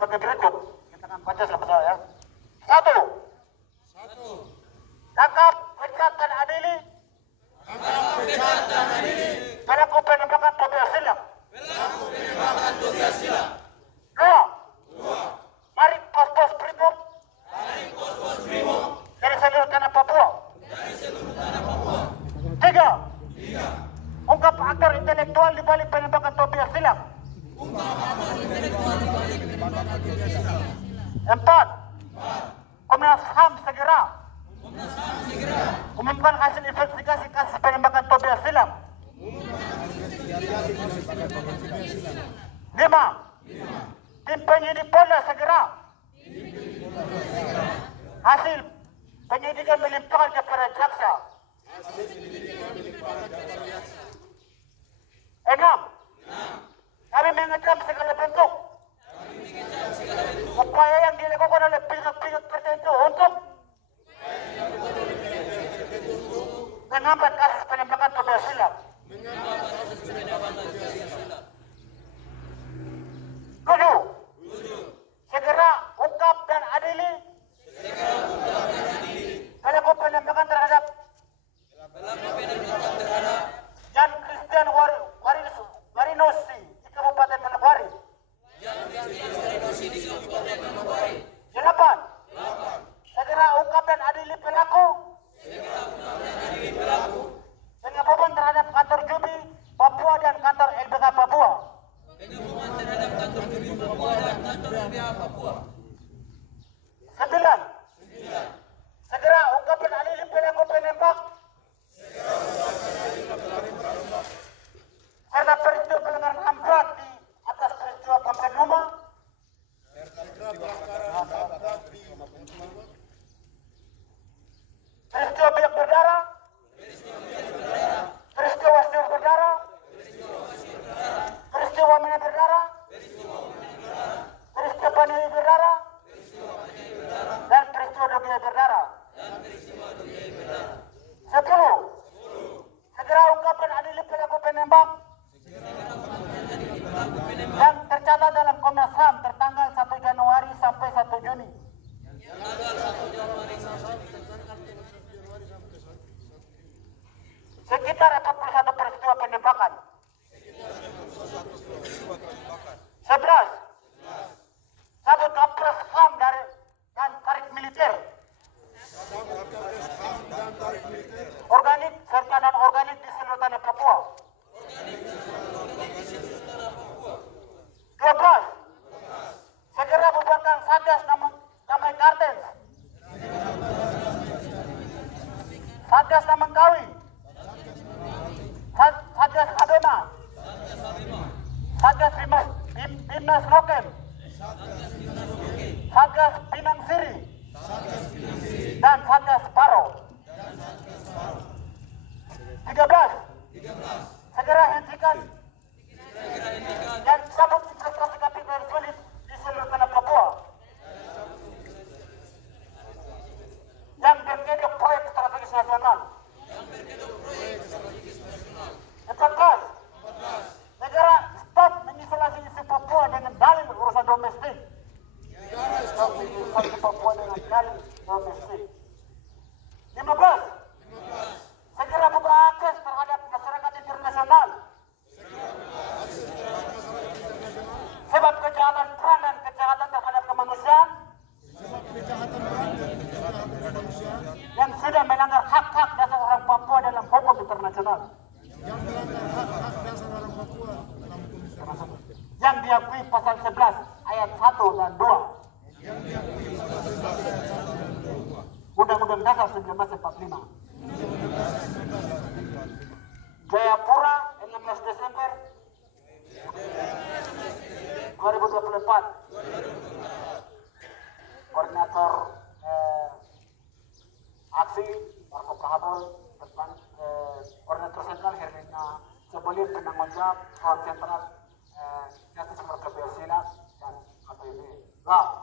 sebagai berikut. Kita akan baca sama saya. 1. Tangkap, pecat dan adili pelaku penembakan Tobias Silam. 2. Mari pos-pos Brimob dari seluruh tanah Papua. 3. Ungkap aktor intelektual di balik penembakan Tobias Silam. 4. Komnas HAM segera umumkan hasil investigasi kasus penembakan Tobias Silam. 5. Tim penyidik Polda segera hasil penyidikan melimpahkan kepada jaksa. 6. Kami mengecam segala bentuk upaya yang dilakukan oleh pihak-pihak tertentu untuk menghambat kasus penembakan Tobias Silam. 7. Segera ungkap dan adili pelaku penembakan terhadap Jan Christian Warinosi di Kabupaten Manokwari. 8. Segera ungkap dan adili pelaku pengepungan terhadap kantor Jubi Papua dan kantor LBH Papua. 9. Segera ungkap dan adili pelaku penembak serta peristiwa pelanggaran HAM berat di atas peristiwa Pampanuma. Peristiwa Biak berdarah, peristiwa Wasior berdarah, peristiwa Mina berdarah, peristiwa Panei berdarah, dan peristiwa Dogia berdarah. 10. Segera ungkapkan adili pelaku penembak yang tercatat dalam Komnas HAM tertanggal 1 Januari sampai 1 Juni. Sekitar 41 peristiwa penembakan. 11. Sabut kapres HAM dan tarik militer. Organik serta non-organik di seluruh tanah Papua. 12. Segera bubarkan Satgas Damai Kartens, Satgas Namangkawi, Satgas Abema, Satgas Bimnas Lokem, Satgas Pinang Siri, dan Satgas Paro. 13. Segera hentikan dan cabut investasi kapital sulit di seluruh tanah Papua yang berkedok proyek strategis nasional. 14. Negara stop mengisolasi isu Papua dengan dalil urusan domestik. Stop mengisolasi Papua dengan dalil domestik. 15. Segera buka akses terhadap masyarakat internasional. Sebab kejahatan perang dan kejahatan terhadap kemanusiaan yang sudah melanggar hak-hak dasar orang Papua dalam hukum internasional. Yang diakui pasal 11 ayat 1 dan 2 Undang-Undang Dasar 1945. Jayapura 16 Desember 2024. Koordinator aksi Marco Prahabol, koordinator sentral Hermina Sebolin, penanggung jawab Front Sentral Justice for Tobias Silam dan APB. Wah.